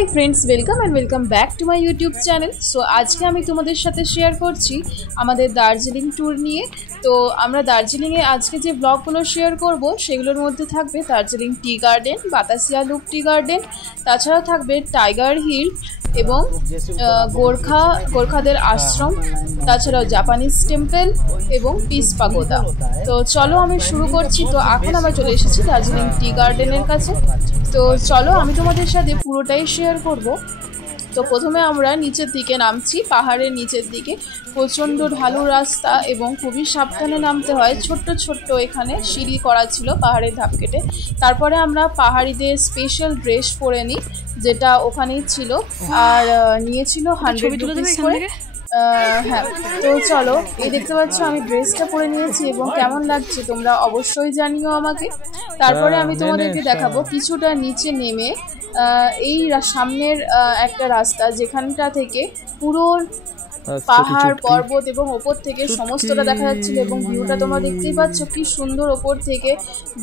High friends welcome and welcome back to my YouTube channel. So आज के आमी तुम्हादेर साथे शेयर करছি आमादेर दार्जिलिंग टूर निये। तो आमरा दार्जिलिंगे आज के जे ब्लगगुलो शेयर करब सेगुलोर मध्य थाकबे Darjeeling tea garden, Batasia loop tea garden, ताछाड़ा थाकबे टाइगार हिल एवं गोरखादेर आश्रम, ताछाड़ाओ जापानीज टेम्पल एवं पिस पागोदा। तो चलो आमी शुरू करছি। तो এখন আমরা চলে এসেছি দার্জিলিং টি গার্ডেনের কাছে। তো চলো আমি তোমাদের সাথে পুরোটাই শেয়ার করব। তো প্রথমে আমরা নিচের দিকে নামছি, পাহাড়ের নিচের দিকে প্রচণ্ড ঢালু রাস্তা এবং খুবই সাবধানে নামতে হয়। ছোট্ট ছোট্ট এখানে সিঁড়ি করা ছিল পাহাড়ের ধাপ কেটে। তারপরে আমরা পাহাড়িদের স্পেশাল ড্রেস পরে নিই, যেটা ওখানেই ছিল, আর নিয়েছিল 100 রুপিস করে। হ্যাঁ, তো চলো এই দেখতে পাচ্ছ আমি ড্রেসটা পরে নিয়েছি এবং কেমন লাগছে তোমরা অবশ্যই জানিও আমাকে। তারপরে আমি তোমাদেরকে দেখাবো কিছুটা নিচে নেমে এই সামনের একটা রাস্তা, যেখানটা থেকে পুরো পাহাড় পর্বত এবং ওপর থেকে সমস্তটা দেখা যাচ্ছিল এবং ভিউটা তোমরা দেখতেই পাচ্ছ কি সুন্দর। ওপর থেকে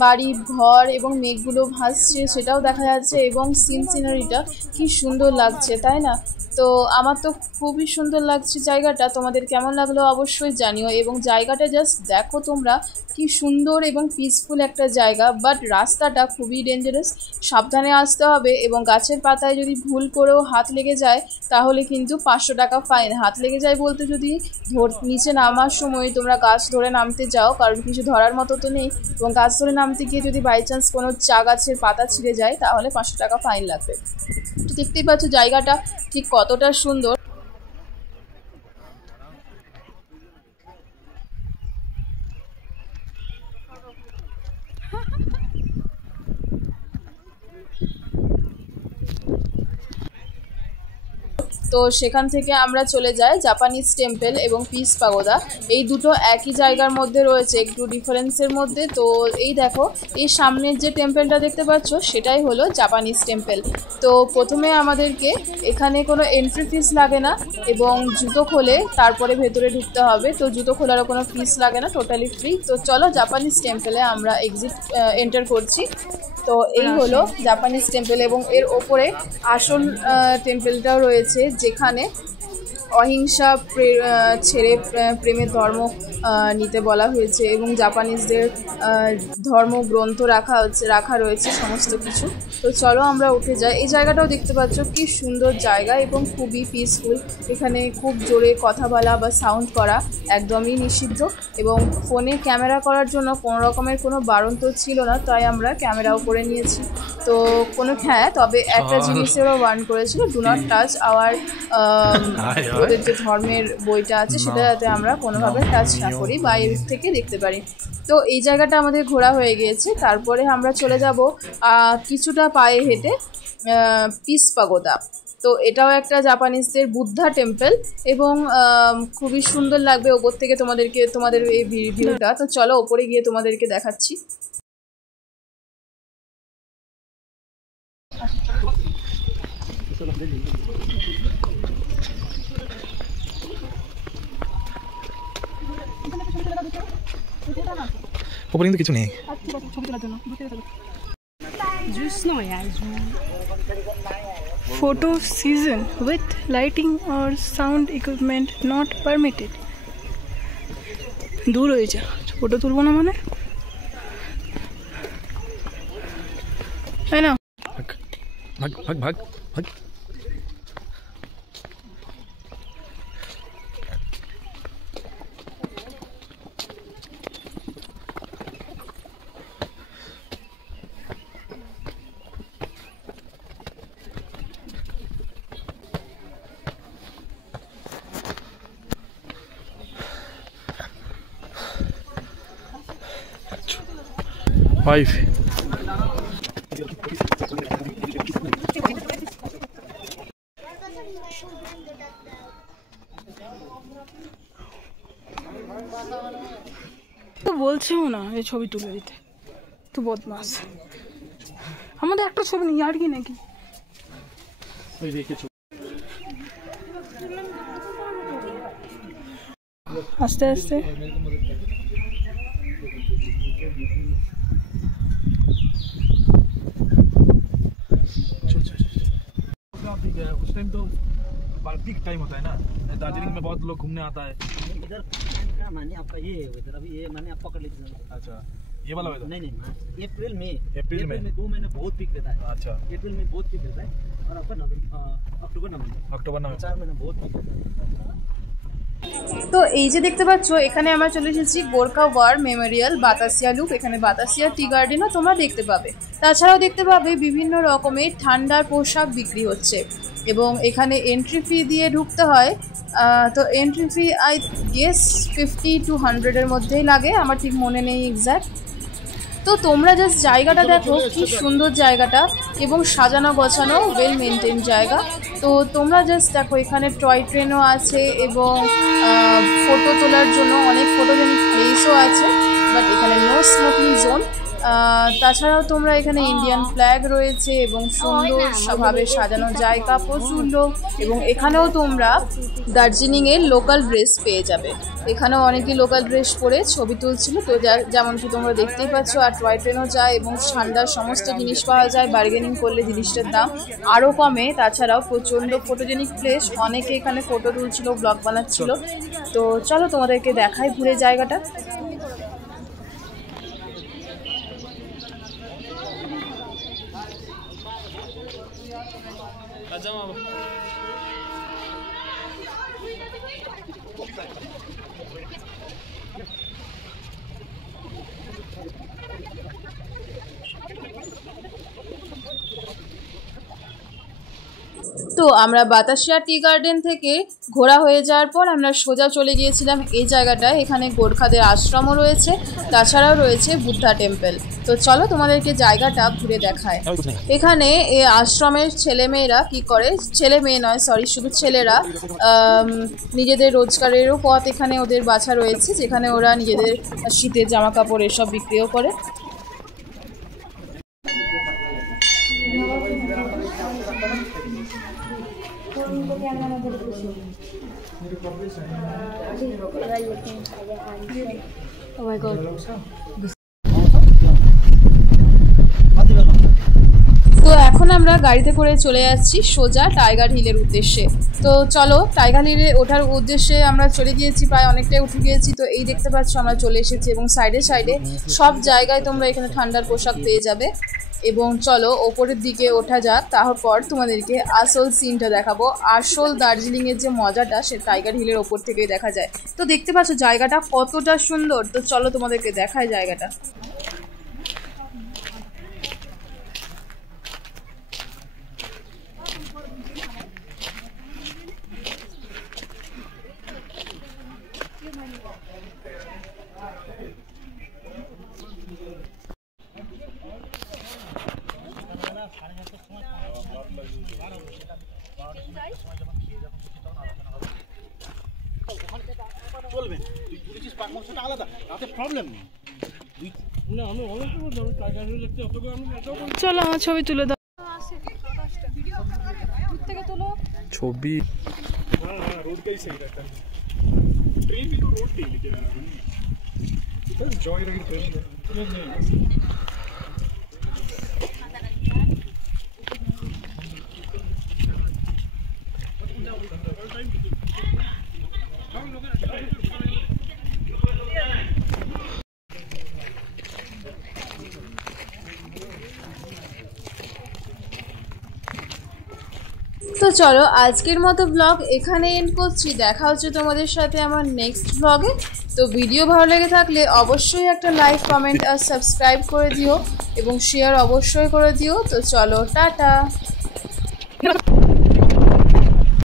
বাড়ি ঘর এবং মেঘগুলো ভাসছে সেটাও দেখা যাচ্ছে এবং সিনারিটা কি সুন্দর লাগছে, তাই না? তো আমার তো খুবই সুন্দর লাগছে জায়গাটা। তোমাদের কেমন লাগলো অবশ্যই জানিও। এবং জায়গাটা জাস্ট দেখো তোমরা কি সুন্দর এবং পিসফুল একটা জায়গা। বাট রাস্তাটা খুবই ডেঞ্জারাস, সাবধানে আসতে হবে এবং গাছের পাতায় যদি ভুল করেও হাত লেগে যায় তাহলে কিন্তু 500 টাকা ফাইন। হাত লেগে যায় বলতে যদি নিচে নামার সময় তোমরা গাছ ধরে নামতে যাও, কারণ কিছু ধরার মতো তো নেই, এবং গাছ ধরে নামতে গিয়ে যদি বাই চান্স কোনো চা গাছের পাতা ছিঁড়ে যায় তাহলে 500 টাকা ফাইন লাগবে। তো দেখতেই পাচ্ছ জায়গাটা ঠিক কতটা সুন্দর। তো সেখান থেকে আমরা চলে যাই জাপানিজ টেম্পল এবং পিস পাগোদা। এই দুটো একই জায়গার মধ্যে রয়েছে, একটু ডিফারেন্সের মধ্যে। তো এই দেখো এই সামনের যে টেম্পলটা দেখতে পাচ্ছ সেটাই হলো জাপানিজ টেম্পল। তো প্রথমে আমাদেরকে এখানে কোনো এন্ট্রি ফিস লাগে না এবং জুতো খোলে তারপরে ভেতরে ঢুকতে হবে। তো জুতো খোলারও কোনো ফিস লাগে না, টোটালি ফ্রি। তো চলো জাপানিজ টেম্পলে আমরা এন্টার করছি। তো এই হলো জাপানিজ টেম্পল এবং এর ওপরে আসল টেম্পলটাও রয়েছে, যেখানে অহিংসা ছেড়ে প্রেমের ধর্ম নিতে বলা হয়েছে এবং জাপানিজদের ধর্মগ্রন্থ রাখা রয়েছে সমস্ত কিছু। তো চলো আমরা উঠে যাই। এই জায়গাটাও দেখতে পাচ্ছ কি সুন্দর জায়গা এবং খুবই পিসফুল। এখানে খুব জোরে কথা বলা বা সাউন্ড করা একদমই নিষিদ্ধ এবং ফোনে ক্যামেরা করার জন্য কোনো রকমের কোনো বারণ তো ছিল না, তাই আমরা ক্যামেরাও করে নিয়েছি। তো তবে একটা জিনিসেরও বারণ করেছিল, ডু নট টাচ আওয়ার, ওদের যে ধর্মের বইটা আছে সেটা যাতে আমরা কোনোভাবে টাচ না করি, বাইরে থেকে দেখতে পারি। তো এই জায়গাটা আমাদের ঘোরা হয়ে গিয়েছে। তারপরে আমরা চলে যাব কিছুটা পায়ে হেঁটে পিস পাগোদা। তো এটাও একটা জাপানিজদের বুদ্ধা টেম্পল এবং খুবই সুন্দর লাগবে ওপর থেকে তোমাদের এই ভিডিওটা। তো চলো ওপরে গিয়ে তোমাদেরকে দেখাচ্ছি। ওপরে কিন্তু কিছু নেই। Photo season with lighting or sound equipment not permitted. দূর হয়ে যা, ফটো তুলবো না মানে, তাই না? ভাগ ভাগ ভাগ ভাগ। Five. তো বলছেও না এই ছবি তুলে দিতে, তো বদমাস। আমাদের একটা ছবি নেই আর কি নাকি? আস্তে আস্তে उस टाइम तो पीक टाइम होता है ना, दार्जिलिंग में बहुत लोग घूमने आता है। इधर का माने आपका ये वेदर अभी ये माने आप पकड़ लीजिए। अच्छा, ये वाला वेदर? नहीं अप्रैल में 2 महीने बहुत पीक रहता है। अच्छा, अप्रैल में बहुत पीक रहता है और आपका अक्टूबर नवंबर 4 महीने बहुत पीक रहता है। তো এই যে দেখতে পাচ্ছ এখানে আমরা চলে এসেছি Gorkha war memorial Batasia loop. এখানে বাতাসিয়া টি গার্ডেনও তোমরা দেখতে পাবে। তাছাড়াও দেখতে পাবে বিভিন্ন রকমের ঠান্ডার পোশাক বিক্রি হচ্ছে এবং এখানে এন্ট্রি ফি দিয়ে ঢুকতে হয়। তো entry fee I guess 50 to 100-এর মধ্যেই লাগে, আমার ঠিক মনে নেই এক্স্যাক্ট। তো তোমরা জাস্ট জায়গাটা দেখো, কি সুন্দর জায়গাটা এবং সাজানো গোছানো ওয়েল মেনটেন জায়গা। তো তোমরা জাস্ট দেখো, এখানে টয় ট্রেনও আছে এবং ফটো তোলার জন্য অনেক ফটোজেনিক প্লেসও আছে, বাট এখানে নো স্মোকিং জোন। তাছাড়াও তোমরা এখানে ইন্ডিয়ান ফ্ল্যাগ রয়েছে এবং সুন্দরভাবে সাজানো জায়গা, প্রচুর লোক। এবং এখানেও তোমরা দার্জিলিংয়ের লোকাল ড্রেস পেয়ে যাবে। এখানেও অনেকে লোকাল ড্রেস পরে ছবি তুলছিল। তো যেমন কি তোমরা দেখতেই পাচ্ছ, আর টয় ট্রেনও যায় এবং ঠান্ডার সমস্ত জিনিস পাওয়া যায়। বার্গেনিং করলে জিনিসটার দাম আরও কমে। তাছাড়াও প্রচণ্ড ফটোজেনিক প্লেস, অনেকে এখানে ফটো তুলছিল, ব্লগ বানাচ্ছিল। তো চলো তোমাদেরকে দেখাই ঘুরে জায়গাটা। তো আমরা বাতাসিয়া টি গার্ডেন থেকে ঘোরা হয়ে যাওয়ার পর আমরা সোজা চলে গিয়েছিলাম এই জায়গাটায়। এখানে গোর্খাদের আশ্রমও রয়েছে, তাছাড়াও রয়েছে বুদ্ধা টেম্পল। তো চলো তোমাদেরকে জায়গাটা ঘুরে দেখায়। এখানে এই আশ্রমের ছেলেমেয়েরা কি করে, ছেলে মেয়ে নয় সরি, শুধু ছেলেরা নিজেদের রোজগারেরও পথ এখানে ওদের বাছা রয়েছে, যেখানে ওরা নিজেদের শীতের জামা কাপড় এসব বিক্রিও করে। Oh my God. তো এখন আমরা গাড়িতে করে চলে যাচ্ছি সোজা টাইগার হিলের উদ্দেশ্যে। তো চলো, টাইগার হিলে ওঠার উদ্দেশ্যে আমরা চলে গিয়েছি, প্রায় অনেকটাই উঠে গিয়েছি। তো এই দেখতে পাচ্ছ আমরা চলে এসেছি এবং সাইডে সাইডে সব জায়গায় তোমরা এখানে ঠান্ডার পোশাক পেয়ে যাবে। এবং চলো ওপরের দিকে ওঠা যাক, তারপর তোমাদেরকে আসল সিনটা দেখাবো। আসল দার্জিলিংয়ের যে মজাটা সে টাইগার হিলের ওপর থেকেই দেখা যায়। তো দেখতে পাচ্ছ জায়গাটা কতটা সুন্দর। তো চলো তোমাদেরকে দেখায় জায়গাটা। চলবে দুই চিজ পারমিশনটা আলাদা, তাতে প্রবলেম নেই। না আমি অনেক বললাম টাকা দেখতে অত করে আমি এটাও বলি। চলো আমার ছবি তুলে দাও। ছবি रोड का ही सही रहता है। ट्रेन भी तो रोड पे ही, लेकिन जॉय राइड ट्रेन তো চলো আজকের মতো ব্লগ এখানে এন্ড করছি। দেখা হচ্ছে তোমাদের সাথে আমার নেক্সট ব্লগে। তো ভিডিও ভালো লেগে থাকলে অবশ্যই একটা লাইক, কমেন্ট আর সাবস্ক্রাইব করে দিও এবং শেয়ার অবশ্যই করে দিও। তো চলো টাটা।